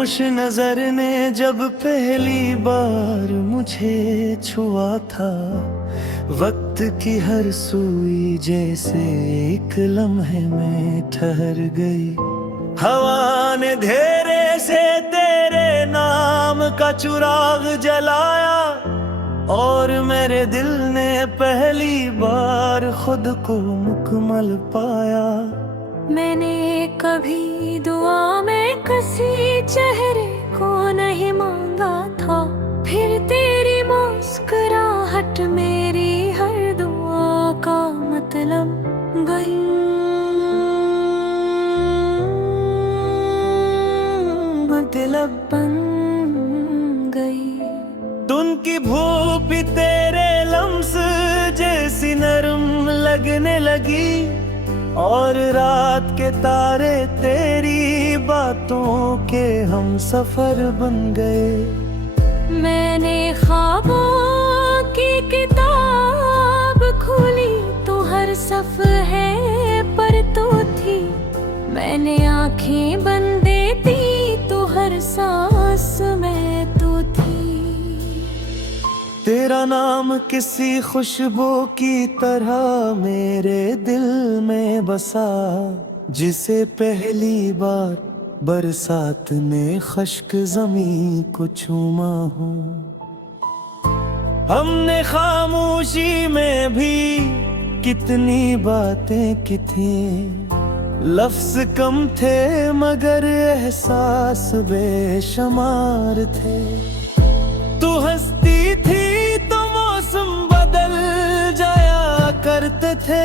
खामोश नजर ने जब पहली बार मुझे छुआ था, वक्त की हर सुई जैसे एक लम्हे में ठहर गई। हवा ने धेरे से तेरे नाम का चिराग जलाया, और मेरे दिल ने पहली बार खुद को मुकम्मल पाया। मैंने कभी दुआ में किसी चेहरे को नहीं मांगा था, फिर तेरी मुस्कुराहट मेरी हर दुआ का मतलब गई। मतलब बन गई। धुन की धूप भी तेरे लम्स जैसी नरम लगने लगी, और रात के तारे तेरी बातों के हम सफर बन गए। मैंने ख्वाबों की किताब खोली तो हर सफ़हे पर तो थी, मैंने आंखें बंद दी तो हर सांस में तो थी। तेरा नाम किसी खुशबू की तरह मेरे दिल में बसा, जिसे पहली बार बरसात ने खश्क जमीन को चूमा हो। हमने खामोशी में भी कितनी बातें की थी, लफ्ज कम थे मगर एहसास बेशुमार थे। तू हंसती थी तो मौसम बदल जाया करते थे,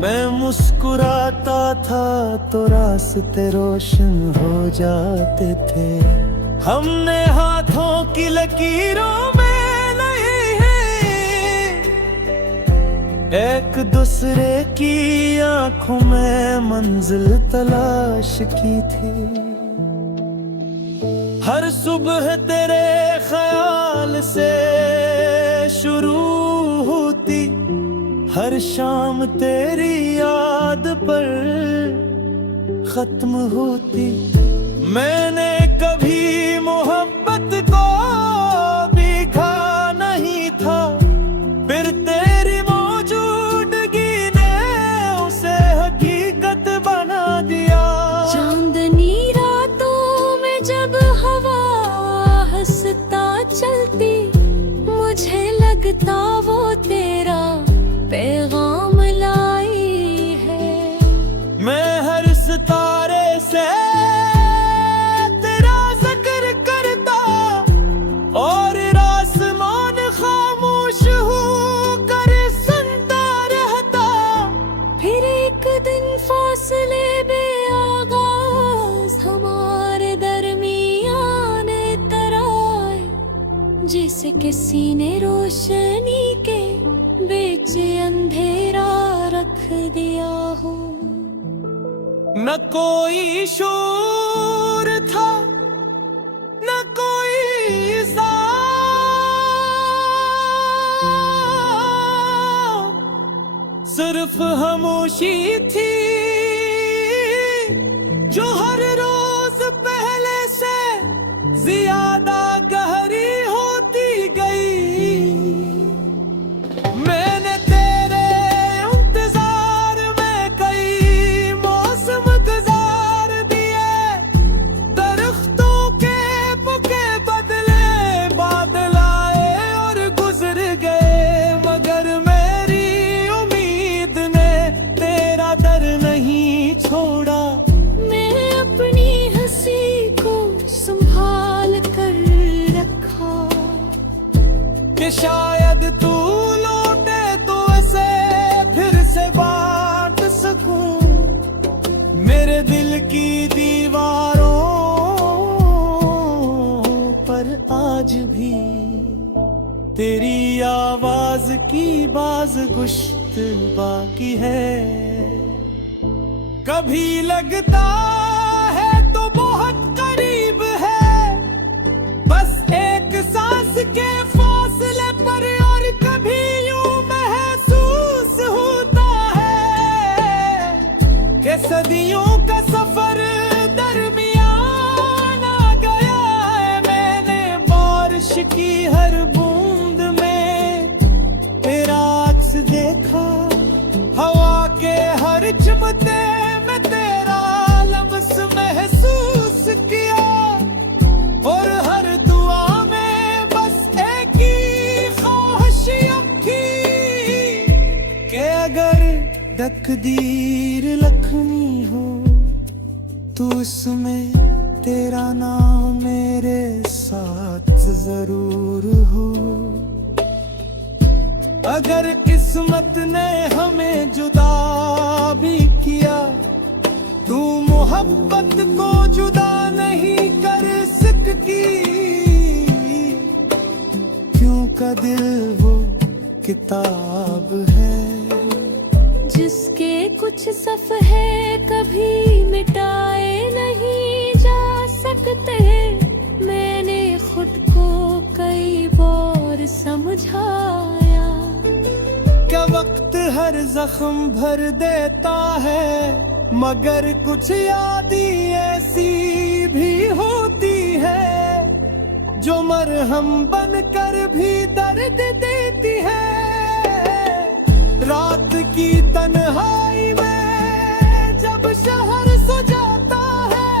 मैं मुस्कुराता था तो रास्ते रोशन हो जाते थे। हमने हाथों की लकीरों में नहीं है, एक दूसरे की आंखों में मंजिल तलाश की थी। हर सुबह तेरे ख्याल से शुरू होती, हर शाम तेरी याद पर खत्म होती। मैंने कभी मोहब्बत को भीगा नहीं था, फिर तेरी मौजूदगी ने उसे हकीकत बना दिया। चांदनी रातों में जब हवा हंसता चलती, मुझे लगता वो तेरा पैगाम लाई है। मैं हर सितारे से तेरा जिक्र करता, और आसमान खामोश होकर सुनता रहता। फिर एक दिन फासले बेआगाज हमारे दरमियान तराए, जैसे किसी ने रोशनी के बीच अंधेरा रख दिया हो। न कोई शोर था न कोई ज़ाब, सिर्फ खामोशी थी जो हर रोज पहले से ज्यादा गहरी होती गई। मैंने तेरे इंतजार में कई मौसम गुजार दिए, दरख्तों के पुके बदले बादल आए और गुजर गए, मगर मेरी उम्मीद ने तेरा दर नहीं छोड़ा। मैं अपनी हंसी को संभाल कर रखा, कि शायद तू लौटे तो ऐसे फिर से बांट सकूं मेरे दिल की दीवारों पर। आज भी तेरी आवाज की बाज गुश्त बाकी है। कभी लगता है तो बहुत करीब है, बस एक सांस के फासले पर, और कभी यूं महसूस होता है कि सदियों का सफर दरमियान की हर बूंद में तेरा अक्स देखा, हवा के हर चिमटे में तेरा लम्स महसूस किया, और हर दुआ में बस एक ही ख्वाहिश थी कि अगर तकदीर लखनी हो तो उसमें तेरा नाम मेरे साथ जरूर हो। अगर किस्मत ने हमें जुदा भी किया, तू मोहब्बत को जुदा नहीं कर सकती, क्योंकि दिल वो किताब है जिसके कुछ सफ़हे कभी मिटाए नहीं जा सकते। मैंने खुद को कई बार समझाया, क्या वक्त हर जख्म भर देता है, मगर कुछ यादें ऐसी भी होती है जो मरहम बनकर भी दर्द देती है। रात की तन्हाई में जब शहर सो जाता है,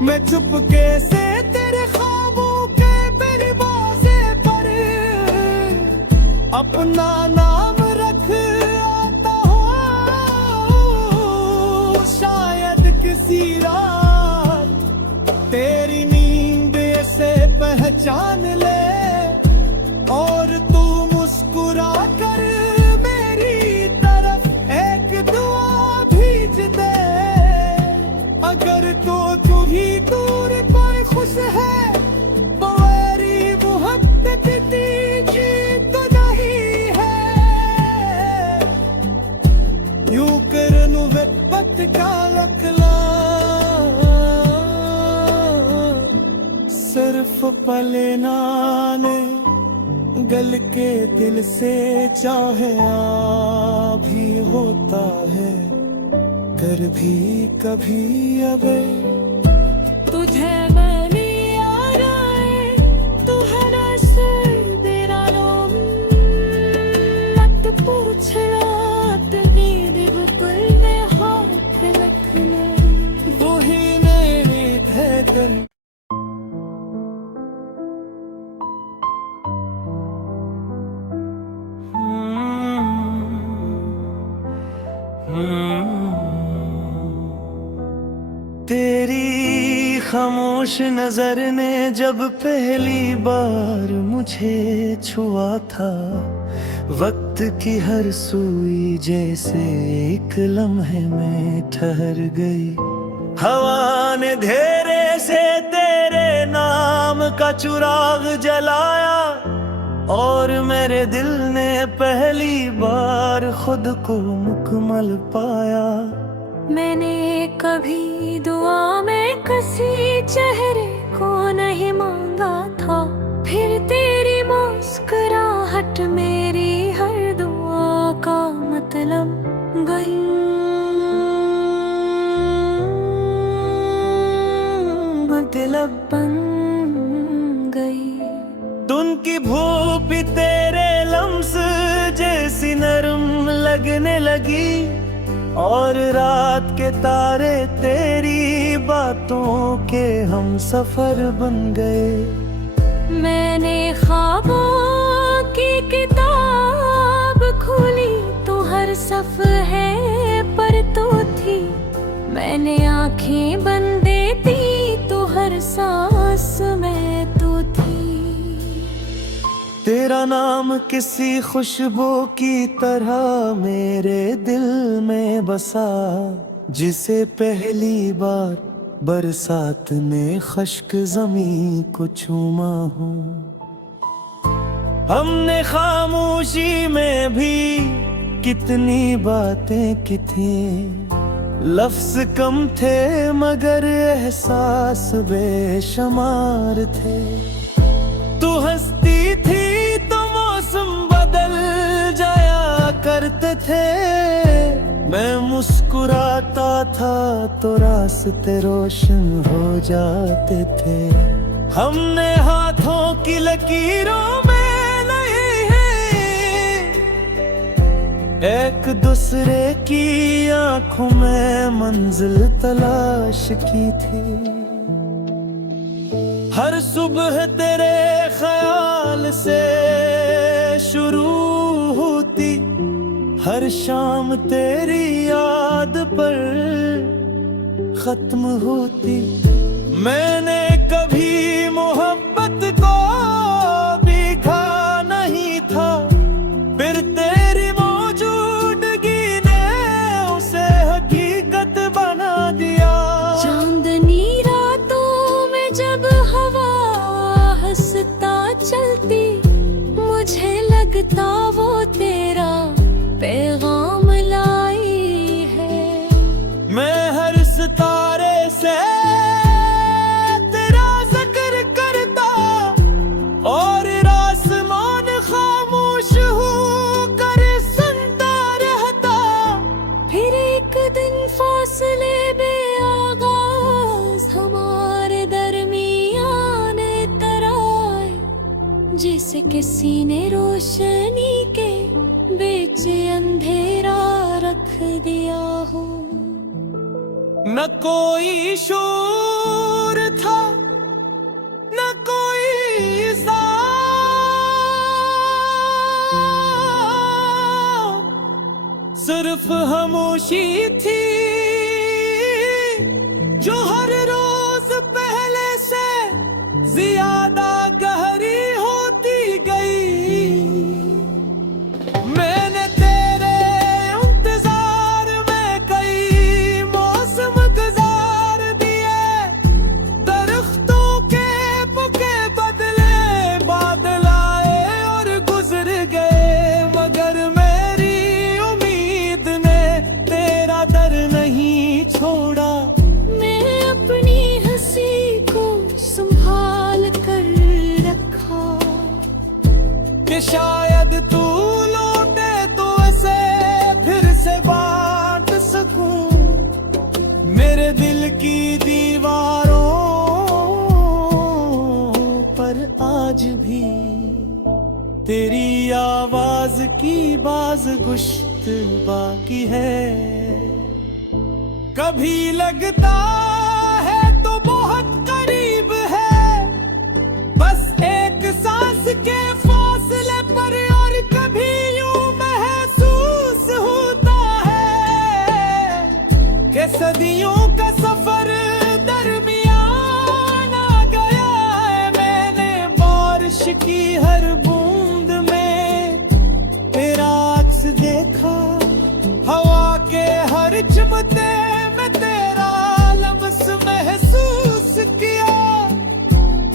मैं चुपके से तेरे ख्वाबों के दरवाजे पर अपना नाम रख आता हूँ। शायद किसी रात तेरी नींद से पहचान ले, और तू मुस्कुरा कर मेरी तरफ एक दुआ भेज दे। अगर तू ही दूर पर खुश है तो मेरी मोहब्बत की तो नहीं है। यूं करनु विपत का लकला सिर्फ पलना ने गल के दिल से चाहे भी होता है, कर भी कभी अब तुझे मैंने यार आए, तू है ना सर मेरा नाम, मत पूछना तेरी दिल पर मैं हाथ रखना, वही मेरी धड़कन। तेरी खामोश नजर ने जब पहली बार मुझे छुआ था, वक्त की हर सुई जैसे एक लम्हे में ठहर गई। हवा ने धेरे से तेरे नाम का चिराग जलाया, और मेरे दिल ने पहली बार खुद को मुकम्मल पाया। मैंने कभी दुआ में किसी चेहरे को नहीं मांगा था, फिर तेरी मुस्कुराहट मेरी हर दुआ का मतलब गई। मतलब बन गई। धुन की धूप भी तेरे लम्स जैसी नरम लगने लगी, और रात के तारे तेरी बातों के हम सफर बन गए। मैंने ख्वाबों की किताब खोली तो हर सफ़हे पर तो थी, मैंने आंखें बंद दी तो हर सांस में तो थी। तेरा नाम किसी खुशबू की तरह मेरे दिल में बसा, जिसे पहली बार बरसात ने खश्क जमीन को चूमा हो। हमने खामोशी में भी कितनी बातें की थी, लफ्ज कम थे मगर एहसास बेशुमार थे। तू हंसती थी तो मौसम बदल जाया करते थे, मैं मुस्कुराता था तो रास्ते रोशन हो जाते थे। हमने हाथ होठों की लकीरों में नहीं है, एक दूसरे की आंखों में मंजिल तलाश की थी। हर सुबह तेरे ख्याल से शुरू होती, हर शाम तेरी याद पर खत्म होती। मैंने कभी मोहब्बत को बीघा नहीं था, फिर तेरी मौजूदगी ने उसे हकीकत बना दिया। चांदनी रातों में जब हवा हंसता चलती, मुझे लगता वो तेरा पैगाम लाई है। मैं हर सितारे से तेरा जिक्र करता, और आसमान खामोश होकर सुनता रहता। फिर एक दिन फासले बेआगाज हमारे दरमियान इतर आए, जैसे किसी ने रोशनी के बीच अंधेरा रख दिया हो। न कोई शोर था, न कोई ज़ाब, सिर्फ खामोशी थी जो हर रोज पहले से ज्यादा गहरी होती गई। मैंने तेरे इंतजार में कई मौसम गुजार दिए, दरख्तों के पुके बदले बादल आए और गुजर गए, मगर मेरी उम्मीद ने तेरा दर नहीं छोड़ा। मैं अपनी हंसी को संभाल कर रखा, कि शायद तू लौटे तो इसे फिर से बांट सकूं। मेरे दिल की दीवारों पर आज भी तेरी आवाज की बाज गुश्त बाकी है। कभी लगता है तो बहुत करीब है, बस एक सांस के फासले पर, और कभी यूं महसूस होता है कि सदियों का सफर दरमियान आ गया है। मैंने बारिश की हर बूंद में तेरा अक्स देखा, हवा के हर चमते में तेरा लम्स महसूस किया,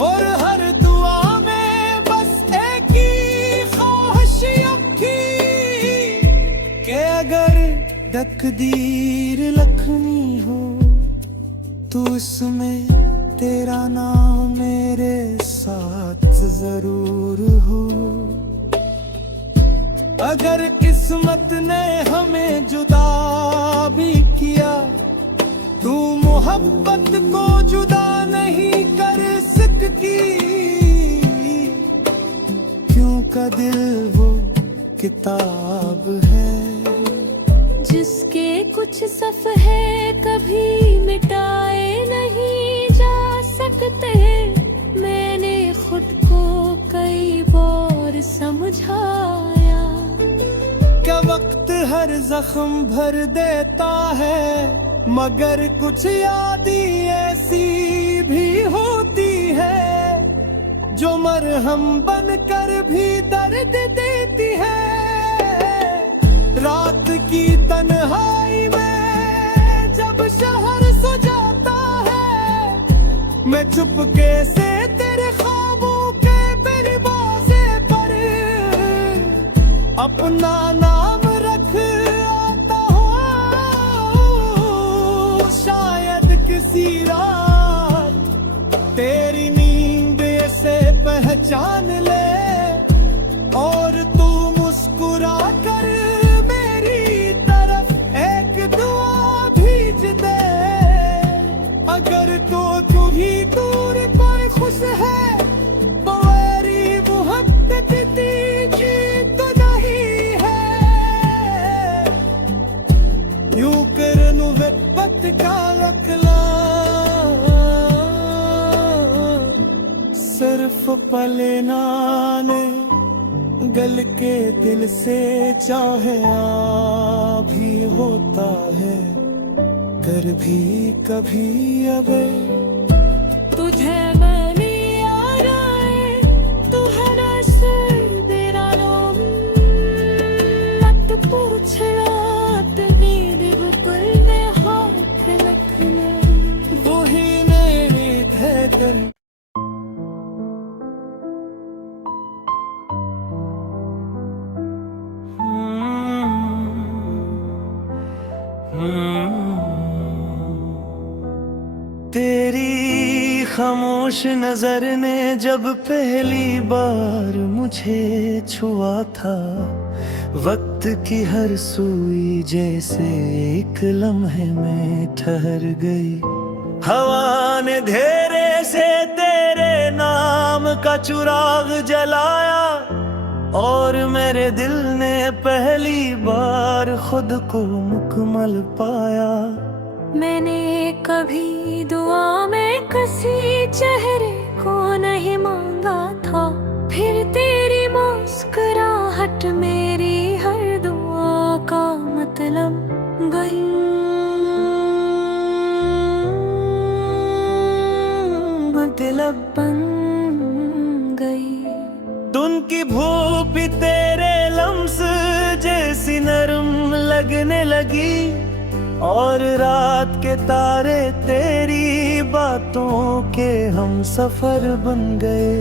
और हर दुआ में बस एक ही ख्वाहिश थी कि अगर तकदीर लखनी हो तो उसमें तेरा नाम मेरे साथ जरूर हो। अगर किस्मत ने हमें जुदा भी किया, तू मोहब्बत को जुदा नहीं कर सकती, क्योंकि दिल वो किताब है जिसके कुछ सफ़हे कभी मिटाए नहीं जा सकते। मैंने खुद को कई बार समझाया, क्या वक्त हर जख्म भर देता है, मगर कुछ यादें ऐसी भी होती है जो मरहम बनकर भी दर्द देती है। रात की तन्हाई में जब शहर सो जाता है, मैं चुपके से तेरे ख्वाबों के दरवाजे पर अपना नाम रख आता हूँ। शायद किसी रात तेरी नींद से पहचान ले, और तू मुस्कुरा कर मेरी तरफ एक दुआ भेज दे। अगर तो तू ही दूर पर खुश है तो विपत का लकला सिर्फ पलना ने गल के दिल से चाहे भी होता है कर भी कभी अब तुझे मैंने यार आए तू है ना सर तेरा नाम मत पूछ रात नींद पर में हाथ रखना वही मेरी धड़कन तेरी खामोश नजर ने जब पहली बार मुझे छुआ था वक्त की हर सुई जैसे एक लम्हे में ठहर गई हवा ने धेरे से तेरे नाम का चिराग जलाया और मेरे दिल ने पहली बार खुद को मुकम्मल पाया मैंने कभी दुआ में किसी चेहरे को नहीं मांगा था फिर तेरी मुस्कुराहट मेरी हर दुआ का मतलब गई मतलब बन गई धुन की भूख भी तेरे लम्स जैसी नरम लगने लगी और रात के तारे तेरी बातों के हम सफर बन गए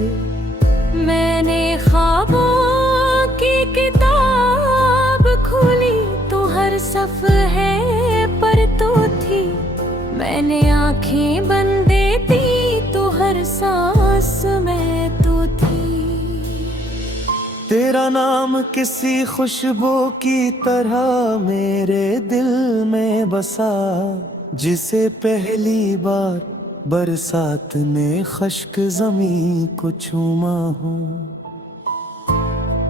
मैंने ख्वाबों की किताब खोली तो हर सफ़हे पर तो थी मैंने आंखें बंद दी तो हर सांस में तो थी तेरा नाम किसी खुशबू की तरह मेरे दिल में बसा जिसे पहली बार बरसात ने खश्क जमीन को चूमा हो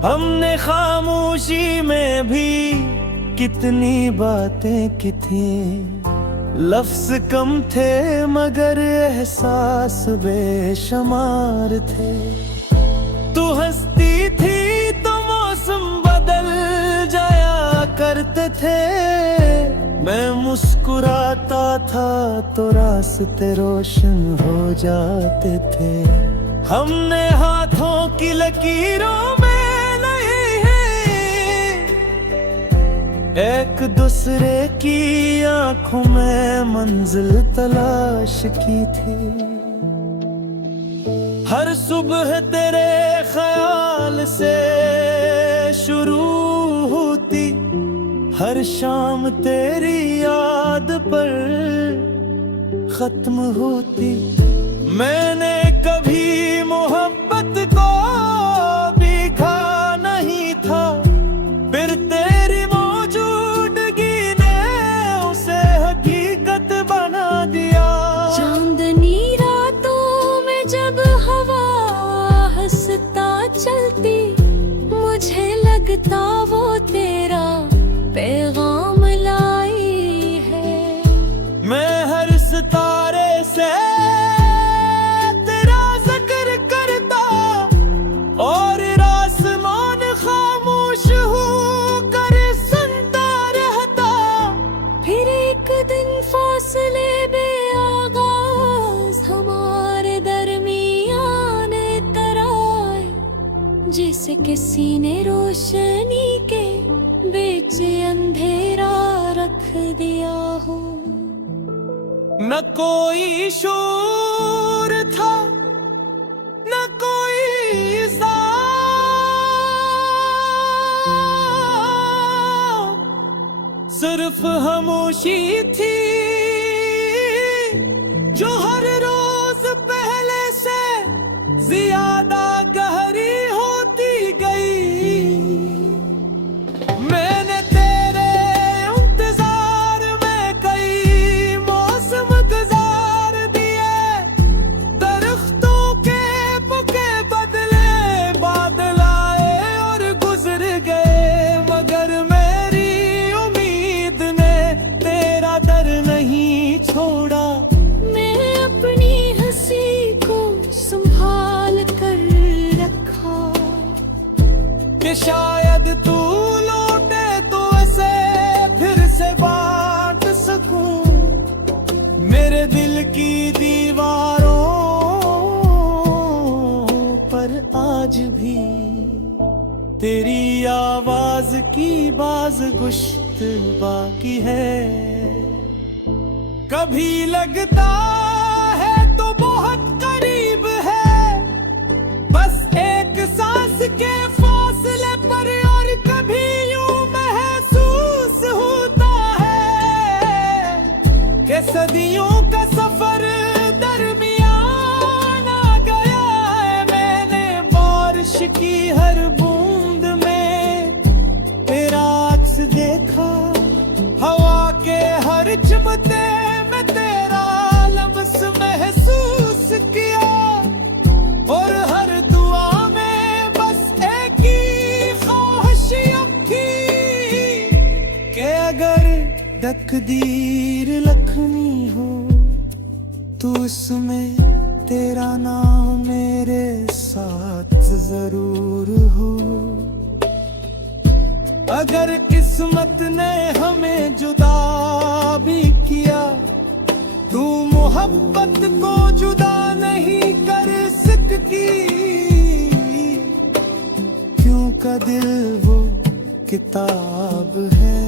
हमने खामोशी में भी कितनी बातें की थी लफ्ज कम थे मगर एहसास बेशुमार थे तू हंसती थी तो मौसम बदल जाया करते थे मैं मुस्कुराता था तो रास्ते रोशन हो जाते थे हमने हाथों की लकीरों में नहीं है एक दूसरे की आंखों में मंजिल तलाश की थी हर सुबह तेरे ख्याल से शुरू होती हर शाम तेरी याद पर खत्म होती मैंने कभी मोहब्बत को बिखा नहीं था फिर तेरी मौजूदगी ने उसे हकीकत बना दिया चांदनी रातों में जब हवा हंसता चलती मुझे लगता वो तेरा पैगाम लाई है मैं हर सितारे से तेरा जिक्र करता और आसमान खामोश होकर सुनता रहता फिर एक दिन फासले बेआगाज हमारे दरमियान तराए जैसे किसी ने रोशनी के बीच अंधेरा रख दिया हो न कोई शोर था न कोई सिर्फ खामोशी थी जो हर रोज पहले से ज्यादा गहरी होती गई मैंने तेरे इंतजार में कई मौसम गुजार दिए दरख्तों के पुके बदले बादल आए और गुजर गए मगर मेरी उम्मीद ने तेरा दर तेरी आवाज की बाज गुश्त बाकी है। कभी लगता है तो बहुत करीब है, बस एक सांस के फासले पर, और कभी यूं महसूस होता है कि सदियों का सफर दरमियान आ गया है। मैंने बारिश की हर बूंद में तेरा अक्स देखा, हवा के हर चिमटे में तेरा लम्स महसूस किया, और हर दुआ में बस एक ही ख्वाहिश थी कि अगर तकदीर लखनी हो तो उसमें तेरा नाम मेरे साथ जरूर हो। अगर किस्मत ने हमें जुदा भी किया, तू मोहब्बत को जुदा नहीं कर सकती, क्योंकि दिल वो किताब है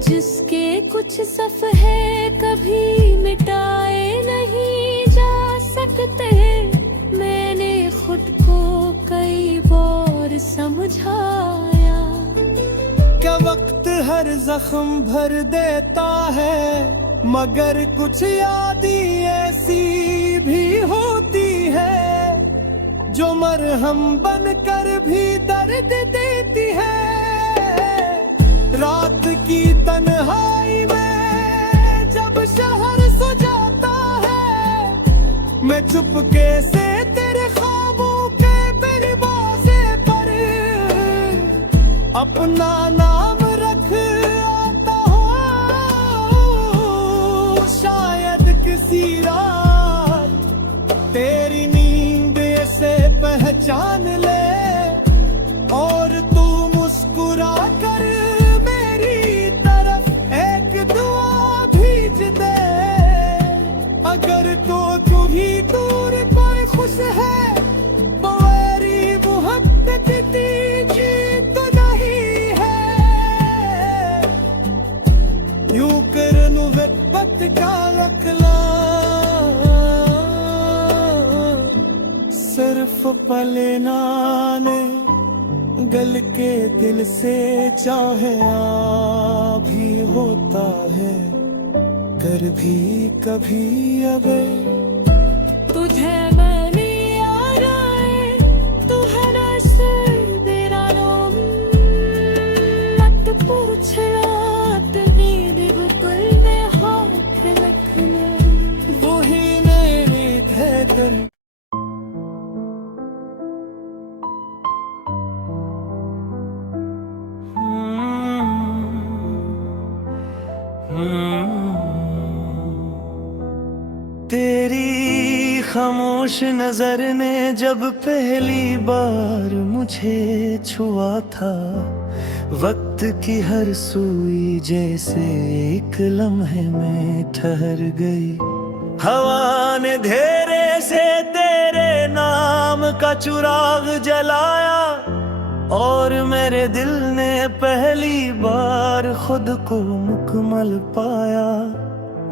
जिसके कुछ सफ़हे कभी मिटाए नहीं जा सकते। मैंने खुद को कई बार समझाया, क्या वक्त हर जख्म भर देता है, मगर कुछ यादें ऐसी भी होती है जो मरहम बनकर भी दर्द देती है। रात की तन्हाई में जब शहर सो जाता है, मैं चुपके से तेरे ख्वाबों के दरवाजे पर अपना नाम रख आता हूँ। शायद किसी रात तेरी नींद से पहचान ले, और तू मुस्कुरा कर मेरी तरफ एक दुआ भेज दे। अगर तू भी दूर पर खुश है, मेरी मोहब्बत की तो नहीं है। यूं कर नुबत का रखला, सिर्फ पलना ने गल के दिल से चाहे भी होता है, कर भी कभी अब तुझे मैंने यार आए, तू है ना सर तेरा नाम, मत पूछ रात नींद बिल्कुल में हाथ रखना, वही मेरी धड़कन। तेरी खामोश नजर ने जब पहली बार मुझे छुआ था, वक्त की हर सुई जैसे एक लम्हे में ठहर गई। हवा ने धेरे से तेरे नाम का चिराग जलाया, और मेरे दिल ने पहली बार खुद को मुकम्मल पाया।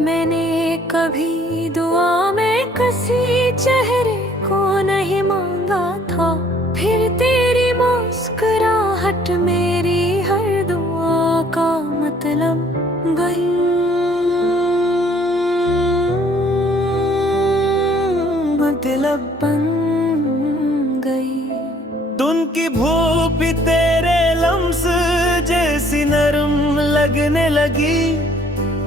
मैंने कभी दुआ में किसी चेहरे को नहीं मांगा था, फिर तेरी मुस्कुराहट मेरी हर दुआ का मतलब गई। मतलब बन गई। धुन की भूख भी तेरे लम्स जैसी नरम लगने लगी,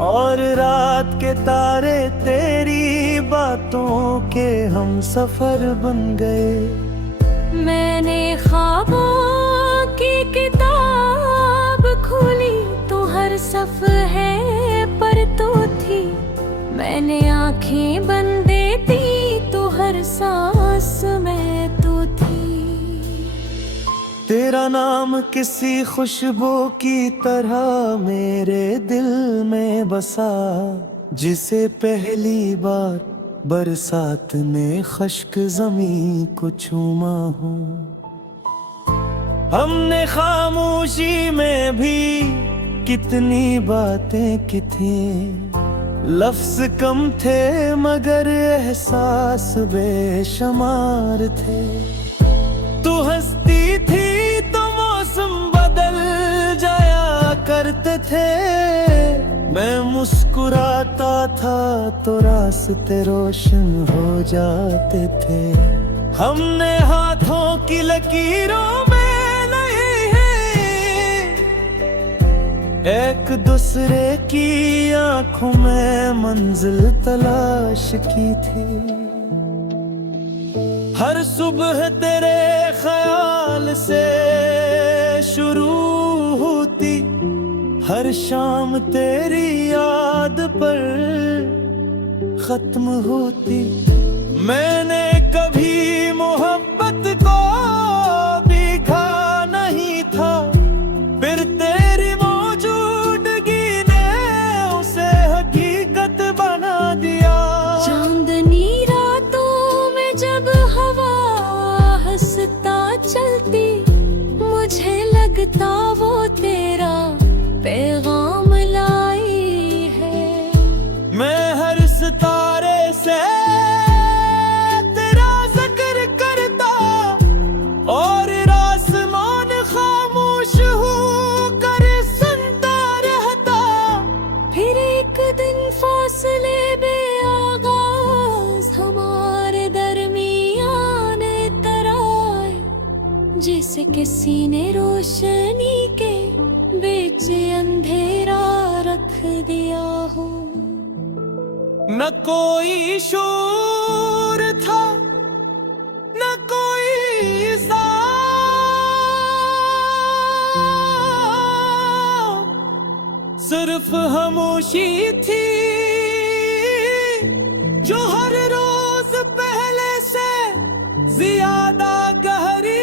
और रात के तारे तेरी बातों के हम सफर बन गए। मैंने ख्वाबों की किताब खोली तो हर सफ़हे पर तो थी, मैंने आंखें बंद दी तो हर सांस में तो थी। तेरा नाम किसी खुशबू की तरह मेरे दिल में बसा, जिसे पहली बार बरसात ने खश्क ज़मीं को चूमा हो। हमने खामोशी में भी कितनी बातें की थी, लफ्ज कम थे मगर एहसास बेशुमार थे। तू हंसती थी तो मौसम बदल जाया करते थे, मैं मुस्कुराता था तो रास्ते रोशन हो जाते थे। हमने हाथों की लकीरों में एक दूसरे की आंखों में मंजिल तलाश की थी। हर सुबह तेरे ख्याल से शुरू होती, हर शाम तेरी याद पर खत्म होती। मैंने कभी मोहब्बत को बिखा नहीं था, फिर तेरी चलती मुझे लगता वो तेरा पैगाम लाई है। मैं हर सितारे से तेरा जिक्र करता और आसमान खामोश होकर सुनता रहता। फिर एक दिन फासले बेआगाज हमारे दरमियान जैसे किसी ने रोशनी के बीच अंधेरा रख दिया हो। न कोई शोर था न कोई सिर्फ खामोशी थी जो हर रोज पहले से ज्यादा गहरी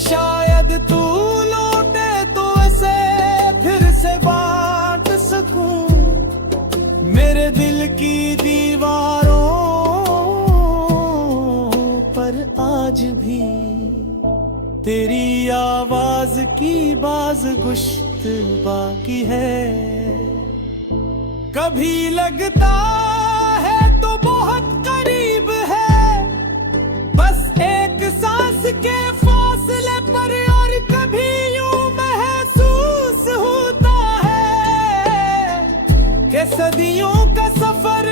शायद तू लौटे तो ऐसे फिर से बांट सकूं मेरे दिल की दीवारों पर। आज भी तेरी आवाज की बाज गुश्त बाकी है। कभी लगता है तो बहुत करीब है, बस एक सांस के सदियों का सफर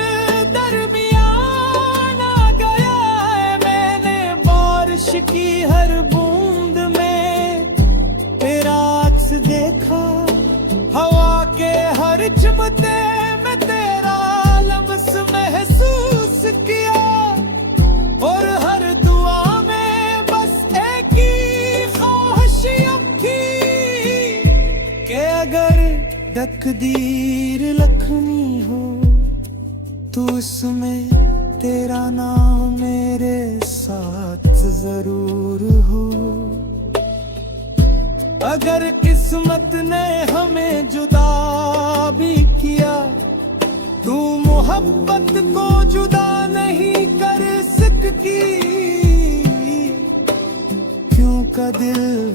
दरमियान आ गया है। मैंने बारिश की हर बूंद में तेरा अक्स देखा, हवा के हर चमते में तेरा लम्स महसूस किया, और हर दुआ में बस एक ही ख्वाहिश अब थी कि अगर तकदीर लखनी हो तो उसमें तेरा नाम मेरे साथ जरूर हो। अगर किस्मत ने हमें जुदा भी किया, तू मोहब्बत को जुदा नहीं कर सकती, क्यों का दिल